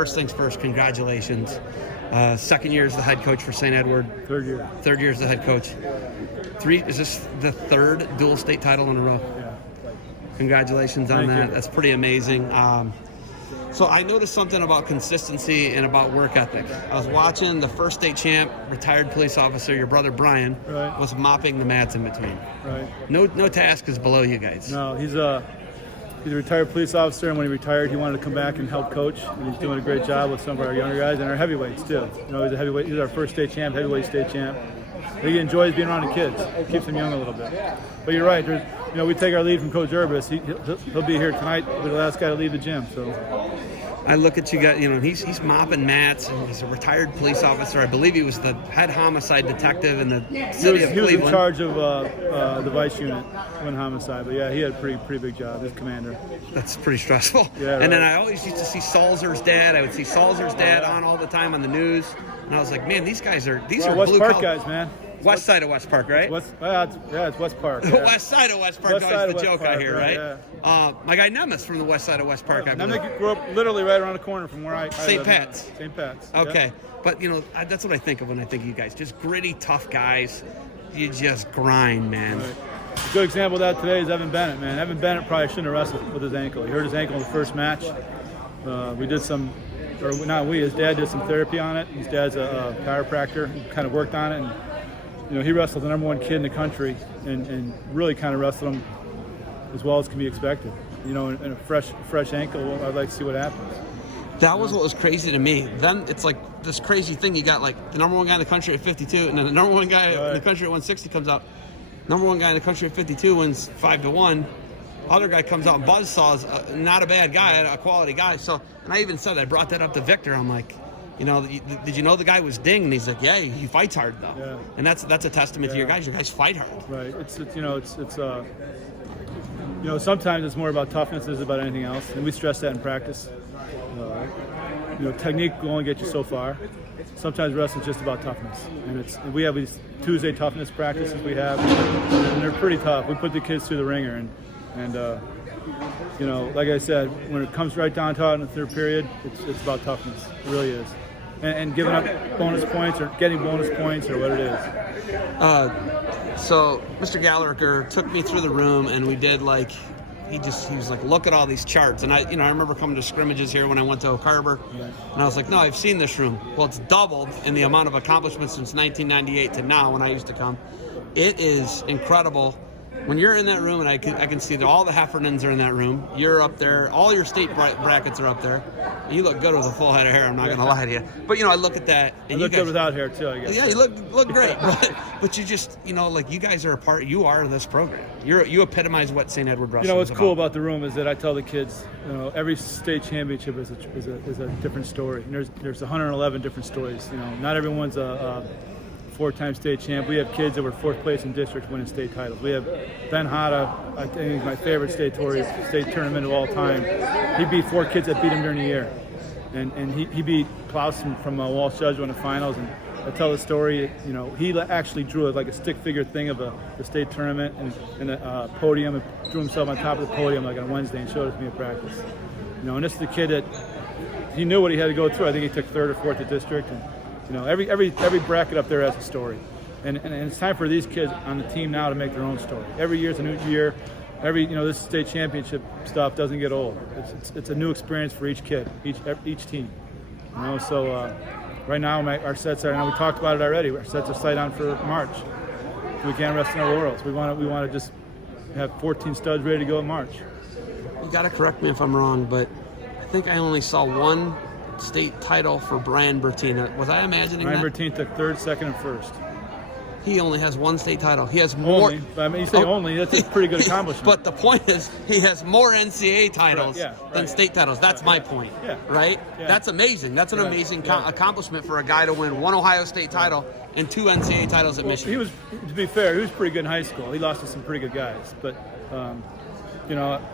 First things first, congratulations. Second year as the head coach for St. Edward. Third year. Third year as the head coach. Is this the third dual state title in a row? Yeah. Congratulations on Thank that. you. That's pretty amazing. So I noticed something about consistency and about work ethic. I was watching the first state champ, retired police officer, your brother Brian, Right. was mopping the mats in between. Right. No task is below you guys. No, he's a retired police officer, and when he retired, he wanted to come back and help coach. And he's doing a great job with some of our younger guys and our heavyweights too. You know, he's a heavyweight. He's our first state champ, heavyweight state champ. He enjoys being around the kids. Keeps them young a little bit. But you're right. We take our lead from Coach Urbis. He'll be here tonight. He'll be the last guy to leave the gym. So. I look at you guys, he's mopping mats, and he's a retired police officer. I believe he was the head homicide detective in the city of Cleveland. He was in charge of the vice unit when homicide, but yeah, he had a pretty big job as commander. That's pretty stressful. Yeah, right. And then I always used to see Salzer's dad. I would see Salzer's dad on all the time on the news, and I was like, man, these are West blue Park collar guys, man. West side of West Park, right? It's West Park. The Yeah. West side of West Park. West Always side the of West joke Park, I hear, right? yeah. My guy Nemes from the West side of West Park. I believe. I grew up literally right around the corner from where I St. live Pat's. now. St. Pat's. Okay, but that's what I think of when I think of you guys. Just gritty, tough guys. You just grind, man. Right. A good example of that today is Evan Bennett, man. Evan Bennett probably shouldn't have wrestled with his ankle. He hurt his ankle in the first match. His dad did some therapy on it. His dad's a chiropractor. He kind of worked on it, and he wrestled the number one kid in the country and really kind of wrestled him as well as can be expected. In a fresh ankle, I'd like to see what happens. That was what was crazy to me. Then it's like this crazy thing. You got like the number one guy in the country at 52, and then the number one guy in the country at 160 comes out. Number one guy in the country at 52 wins 5-1. Other guy comes out, Buzzsaw's not a bad guy, a quality guy. So, and I even said, I brought that up to Victor. I'm like, did you know the guy was dinged? And he's like, yeah, he fights hard though. Yeah. And that's a testament to your guys. Your guys fight hard. Right. Sometimes it's more about toughness than about anything else, and we stress that in practice. Technique will only get you so far. Sometimes wrestling's just about toughness, and we have these Tuesday toughness practices we have, and they're pretty tough. We put the kids through the ringer, and like I said, when it comes right down to it in the third period, it's about toughness. It really is, and giving up bonus points or getting bonus points or what it is. So Mr. Gallagher took me through the room, and we did he was like, look at all these charts. And I remember coming to scrimmages here when I went to Oak Harbor, and I was like, no, I've seen this room. Well, it's doubled in the amount of accomplishments since 1998 to now when I used to come. It is incredible. When you're in that room, and I can see that all the Heffernans are in that room. You're up there. All your state brackets are up there. And you look good with a full head of hair. I'm not going to lie to you. But, I look at that. And I look good without hair, too, I guess. Yeah, you look great. But you just, you guys are a part. You are this program. You epitomize what St. Edward wrestling is what's cool about the room is that I tell the kids, every state championship is a different story. And there's 111 different stories. Not everyone's a four-time state champ. We have kids that were fourth place in districts winning state titles. We have Ben Hada, I think he's my favorite state tournament of all time. He beat 4 kids that beat him during the year. And he beat Clausen from Walsh Judge in the finals. And I tell the story, he actually drew a stick figure thing of the state tournament and a podium and drew himself on top of the podium on Wednesday and showed it to me at practice. And this is the kid that he knew what he had to go through. I think he took third or fourth at district. And, every bracket up there has a story, and it's time for these kids on the team now to make their own story. Every year's a new year. This state championship stuff doesn't get old. It's a new experience for each kid, each team. So right now our sets are. We talked about it already. Our sets are sight on for March. We can't rest in our laurels. We want to just have 14 studs ready to go in March. You got to correct me if I'm wrong, but I think I only saw one state title for Brian Bertina. Was I imagining Brian that? Bertina took third, second, and first. He only has one state title. He has more. You say only. That's a pretty good accomplishment. But the point is, he has more NCAA titles than state titles. That's my point. Yeah. Right? Yeah. That's amazing. That's an amazing accomplishment for a guy to win one Ohio State title and 2 NCAA titles at Michigan. To be fair, he was pretty good in high school. He lost to some pretty good guys. But,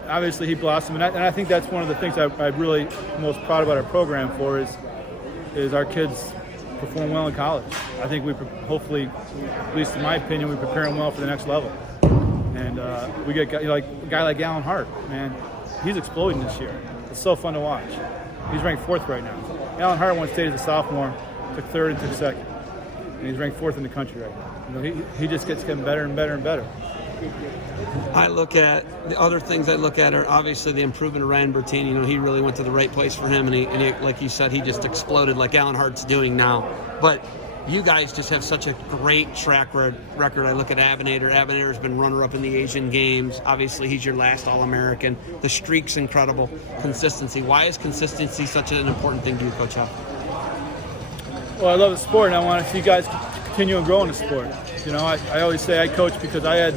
obviously he blossomed. And I think that's one of the things I'm really most proud about our program for is our kids perform well in college. I think we hopefully, at least in my opinion, we prepare them well for the next level. And we get a guy like Alan Hart, man, he's exploding this year. It's so fun to watch. He's ranked 4th right now. Alan Hart once stayed as a sophomore, took third and took second, and he's ranked fourth in the country right now. You know, he just gets getting better and better and better. I look at the other things I look at are obviously the improvement of Ryan Bertini. You know, he really went to the right place for him, and he, like you said, he just exploded like Alan Hart's doing now. But you guys just have such a great track record. I look at Abinator. Abinator's been runner-up in the Asian Games. Obviously, he's your last All-American. The streak's incredible. Consistency. Why is consistency such an important thing to you, Coach Huff? Well, I love the sport, and I want to see you guys continue and grow in the sport. You know, I always say I coach because I had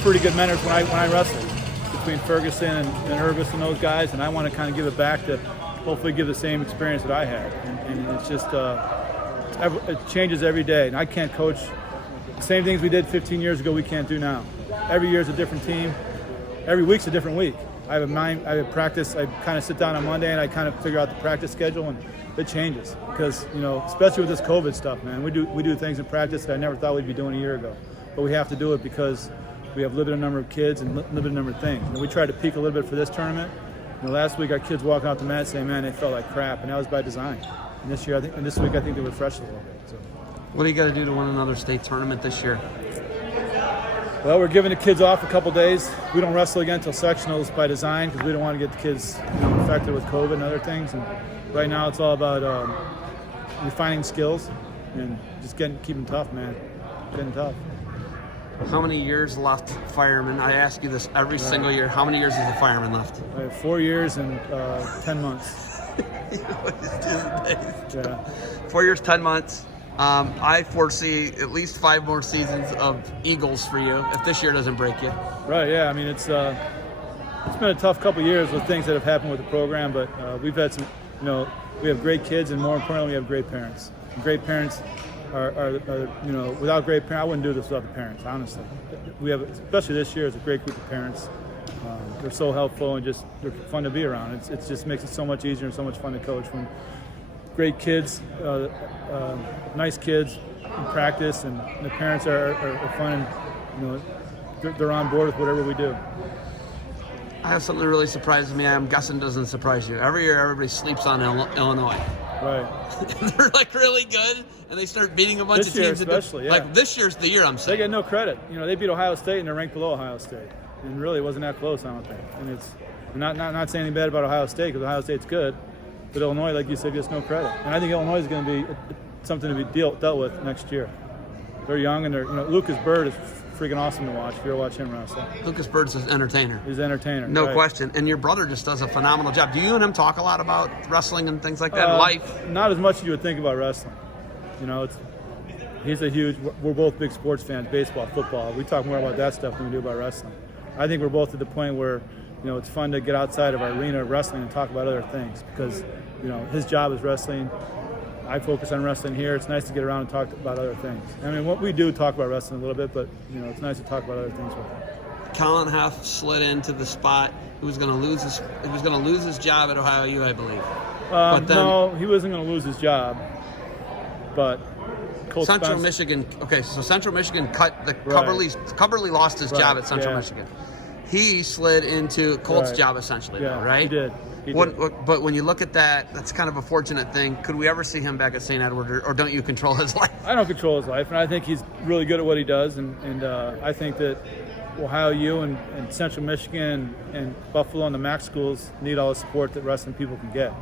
pretty good mentors when I wrestled, between Ferguson and Urbis and those guys, and I want to kind of give it back to hopefully give the same experience that I had. And it's just it changes every day, and I can't coach the same things we did 15 years ago we can't do now. Every year is a different team. Every week's a different week. I have practice. I kind of sit down on Monday and I kind of figure out the practice schedule, and it changes because, you know, especially with this COVID stuff, man, we do things in practice that I never thought we'd be doing a year ago, but we have to do it because we have a limited number of kids and limited number of things. And we tried to peak a little bit for this tournament. You know, last week our kids walking off the mat saying, man, they felt like crap, and that was by design. And this year, this week, I think they were fresh a little bit. So. What do you got to do to win another state tournament this year? Well, we're giving the kids off a couple days. We don't wrestle again until sectionals by design because we don't want to get the kids, you know, infected with COVID and other things. And right now, it's all about refining skills and just keeping tough, man. Getting tough. How many years left, fireman? I ask you this every single year. How many years is the fireman left? I have 4 years and 10 months. Yeah. 4 years, 10 months. I foresee at least 5 more seasons of Eagles for you if this year doesn't break you. Right, yeah. I mean, it's been a tough couple of years with things that have happened with the program, but we've had some, you know, we have great kids, and more importantly, we have great parents. And great parents are, you know, without great parents, I wouldn't do this without the parents, honestly. We have, especially this year, it's a great group of parents. They're so helpful and just they're fun to be around. It just makes it so much easier and so much fun to coach when great kids, nice kids in practice, and the parents are fun, and, you know, they're on board with whatever we do. I have something that really surprises me. I'm guessing doesn't surprise you. Every year, everybody sleeps on Illinois. Right. They're like really good, and they start beating a bunch this of teams. Year especially, yeah. Like this year's the year I'm saying. They get no credit. You know, they beat Ohio State, and they're ranked below Ohio State. And really, it wasn't that close, I don't think. And it's not saying anything bad about Ohio State because Ohio State's good, but Illinois, like you said, gets no credit. And I think Illinois is going to be something to be dealt with next year. They're young, and they're, you know, Lucas Bird is freaking awesome to watch. If you ever watch him wrestle, Lucas Bird's an entertainer. He's an entertainer, no right. question. And your brother just does a phenomenal job. Do you and him talk a lot about wrestling and things like that in life? Not as much as you would think about wrestling. You know, we're both big sports fans, baseball, football. We talk more about that stuff than we do about wrestling. I think we're both at the point where, you know, it's fun to get outside of our arena of wrestling and talk about other things because, you know, his job is wrestling. I focus on wrestling here. It's nice to get around and talk about other things. I mean, what we do talk about wrestling a little bit, but, you know, it's nice to talk about other things with him. Colin Huff slid into the spot. He was going to lose his job at Ohio U, I believe. But then, no, he wasn't going to lose his job. But Colt Central Spence, Michigan. Okay, so Central Michigan cut the Right. Cubberly lost his job at Central yeah. Michigan. He slid into Colt's Right. job essentially, Yeah, though, right? he did. But when you look at that, that's kind of a fortunate thing. Could we ever see him back at St. Edward, or don't you control his life? I don't control his life, and I think he's really good at what he does. And I think that Ohio U and Central Michigan and Buffalo and the MAC schools need all the support that wrestling people can get.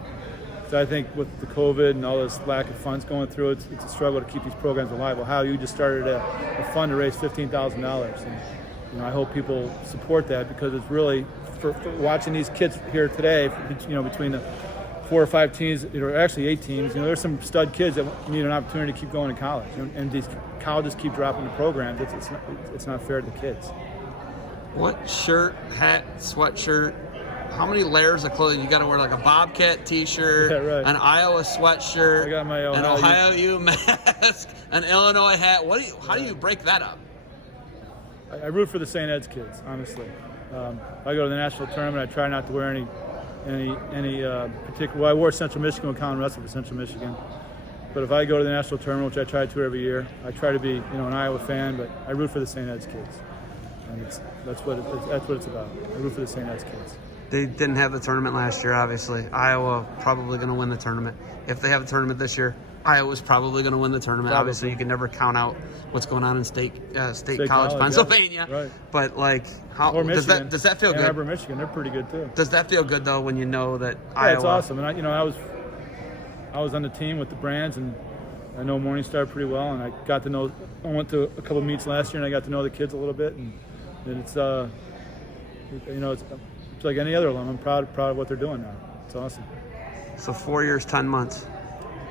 So I think with the COVID and all this lack of funds going through, it's a struggle to keep these programs alive. Ohio U just started a fund to raise $15,000, and you know, I hope people support that because it's really for watching these kids here today. You know, between the 4 or 5 teams, or actually 8 teams, you know, there's some stud kids that need an opportunity to keep going to college, and these colleges keep dropping the programs. It's not fair to the kids. What shirt, hat, sweatshirt? How many layers of clothing? You got to wear like a Bobcat T-shirt, Yeah, right. an Iowa sweatshirt, I got my an Ohio Ohio U mask, an Illinois hat. How do you break that up? I root for the St. Ed's kids, honestly. If I go to the national tournament, I try not to wear any particular. Well, I wore Central Michigan when Colin wrestled for Central Michigan. But if I go to the national tournament, which I try to every year, I try to be, you know, an Iowa fan. But I root for the St. Ed's kids, and that's what it's about. I root for the St. Ed's kids. They didn't have the tournament last year, obviously. Iowa probably going to win the tournament. If they have a tournament this year, Iowa's probably going to win the tournament. Probably. Obviously, you can never count out what's going on in State College, College, Pennsylvania. yeah. Right. But like, how Or does Michigan. that feel Ann good? Arbor, Michigan, they're pretty good too. Does that feel good though when you know that Yeah, Iowa? it's awesome. And I was on the team with the Brands, and I know Morningstar pretty well. And I got to know. I went to a couple meets last year, and I got to know the kids a little bit. And it's it's like any other alum. I'm proud of what they're doing now. It's awesome. So 4 years, 10 months.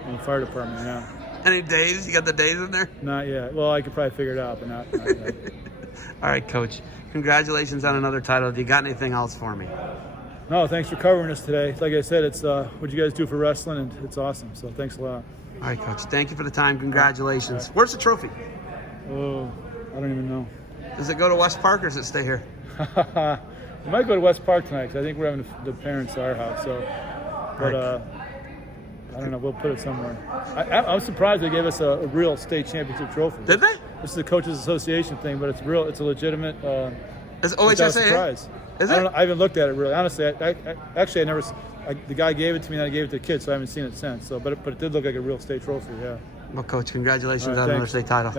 In the fire department, yeah. Any days? You got the days in there? Not yet. Well, I could probably figure it out, but not yet. All right, Coach. Congratulations on another title. Do you got anything else for me? No, thanks for covering us today. Like I said, it's what you guys do for wrestling, and it's awesome. So thanks a lot. All right, Coach. Thank you for the time. Congratulations. Where's the trophy? Oh, I don't even know. Does it go to West Park or does it stay here? We might go to West Park tonight because I think we're having the parents at our house. So, but I don't know. We'll put it somewhere. I'm surprised they gave us a real state championship trophy. Did they? This is a coaches association thing, but it's real. It's a legitimate. Is it's not a OHSAA? surprise. Is I it? don't know, I haven't looked at it really. Honestly, I never. The guy gave it to me, and I gave it to the kids, so I haven't seen it since. So, but it did look like a real state trophy. Yeah. Well, Coach, congratulations All right, on another thanks. state title.